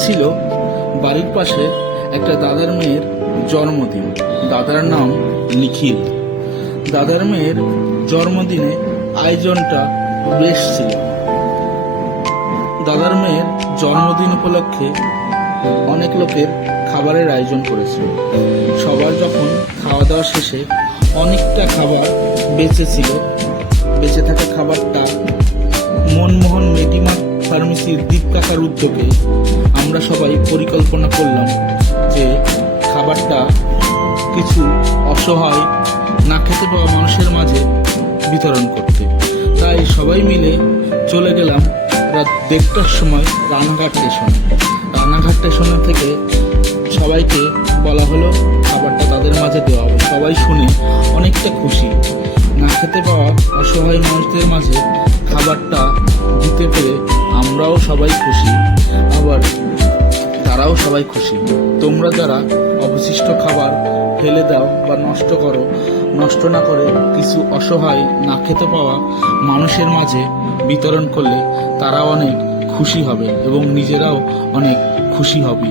ছিল বাড়ির পাশে একটা দাদার মেয়ের জন্মদিন। দাদার নাম নিখিল। দাদার মেয়ের জন্মদিনে আয়োজনটা বেশ ছিল। দাদার মেয়ের জন্মদিন উপলক্ষে অনেক লোকের খাবারের আয়োজন করেছে সবার যখন খাওয়া দাওয়া শেষে অনেকটা খাবার বেঁচে ছিল বেঁচে থাকা খাবারটা মনমোহন মেডিমা ফার্মেসির দীপ কাকার উদ্যোগে আমরা সবাই পরিকল্পনা করলাম যে খাবারটা কিছু অসহায়, না খেতে পাওয়া মানুষের মাঝে বিতরণ করতে। তাই সবাই মিলে চলে গেলাম রাত দেড়টার সময় রানাঘাট স্টেশনে। রানাঘাট স্টেশন থেকে সবাইকে বলা হলো, খাবারটা তাদের মাঝে দেওয়া হবে। সবাই শুনে অনেকটা খুশি। না খেতে পাওয়া অসহায় মানুষদের মাঝে খাবারটা দিতে পেরে আমরাও সবাই খুশি। আবার তারাও সবাই খুশি। তোমরা যারা অবশিষ্ট খাবার ফেলে দাও বা নষ্ট করো, নষ্ট না করে কিছু অসহায় না খেতে পাওয়া মানুষের মাঝে বিতরণ করলে তারা অনেক খুশি হবে এবং নিজেরাও অনেক খুশি হবে।